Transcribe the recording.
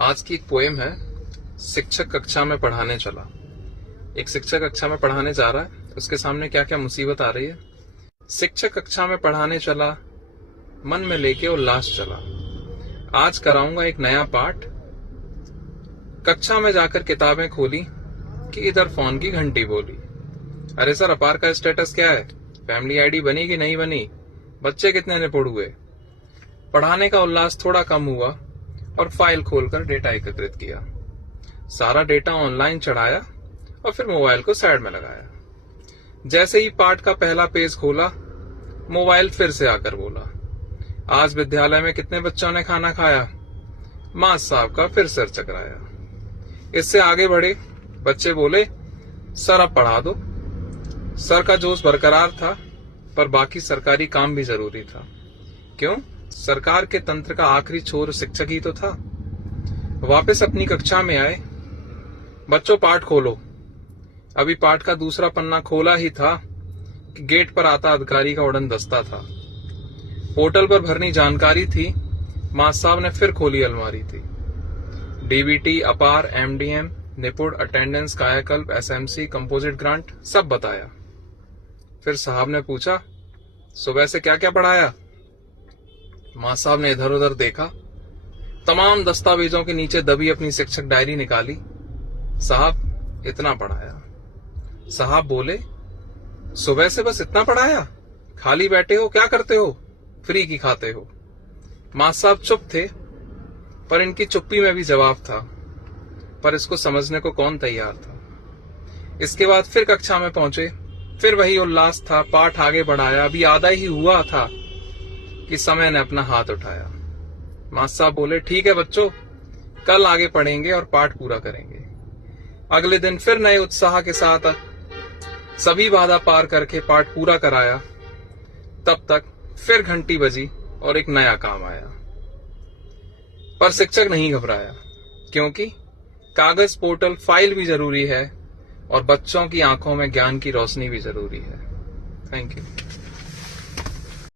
आज की एक पोएम है। शिक्षक कक्षा में पढ़ाने चला। एक शिक्षक कक्षा में पढ़ाने जा रहा है, उसके सामने क्या क्या मुसीबत आ रही है। शिक्षक कक्षा में पढ़ाने चला, मन में लेके उल्लास चला। आज कराऊंगा एक नया पाठ। कक्षा में जाकर किताबें खोली कि इधर फोन की घंटी बोली। अरे सर, अपार का स्टेटस क्या है? फैमिली आईडी बनी कि नहीं बनी? बच्चे कितने निपुण हुए? पढ़ाने का उल्लास थोड़ा कम हुआ और फाइल खोलकर डेटा एकत्रित किया। सारा डेटा ऑनलाइन चढ़ाया और फिर मोबाइल को साइड में लगाया। जैसे ही पाठ का पहला पेज खोला, मोबाइल फिर से आकर बोला, आज विद्यालय में कितने बच्चों ने खाना खाया? मास्टर साहब का फिर सर चकराया। इससे आगे बढ़े बच्चे बोले, सर अब पढ़ा दो। सर का जोश बरकरार था, पर बाकी सरकारी काम भी जरूरी था। क्यों? सरकार के तंत्र का आखिरी छोर शिक्षक ही तो था। वापस अपनी कक्षा में आए। बच्चों, पाठ खोलो। अभी पाठ का दूसरा पन्ना खोला ही था कि गेट पर आता अधिकारी का उड़न दस्ता था। पोर्टल पर भरनी जानकारी थी। मास्टर साहब ने फिर खोली अलमारी थी। डीबीटी, अपार, एमडीएम, निपुण, अटेंडेंस, कायाकल्प, एसएमसी, कंपोजिट ग्रांट सब बताया। फिर साहब ने पूछा, सुबह से क्या क्या पढ़ाया? मास्टर साहब ने इधर उधर देखा। तमाम दस्तावेजों के नीचे दबी अपनी शिक्षक डायरी निकाली। साहब, इतना पढ़ाया। साहब बोले, सुबह से बस इतना पढ़ाया? खाली बैठे हो, क्या करते हो? फ्री की खाते हो? मास्टर साहब चुप थे, पर इनकी चुप्पी में भी जवाब था। पर इसको समझने को कौन तैयार था। इसके बाद फिर कक्षा में पहुंचे। फिर वही उल्लास था। पाठ आगे बढ़ाया। अभी आधा ही हुआ था कि समय ने अपना हाथ उठाया। मास्टर साहब बोले, ठीक है बच्चों, कल आगे पढ़ेंगे और पाठ पूरा करेंगे। अगले दिन फिर नए उत्साह के साथ सभी बाधा पार करके पाठ पूरा कराया। तब तक फिर घंटी बजी और एक नया काम आया। पर शिक्षक नहीं घबराया, क्योंकि कागज, पोर्टल, फाइल भी जरूरी है और बच्चों की आंखों में ज्ञान की रोशनी भी जरूरी है। Thank you.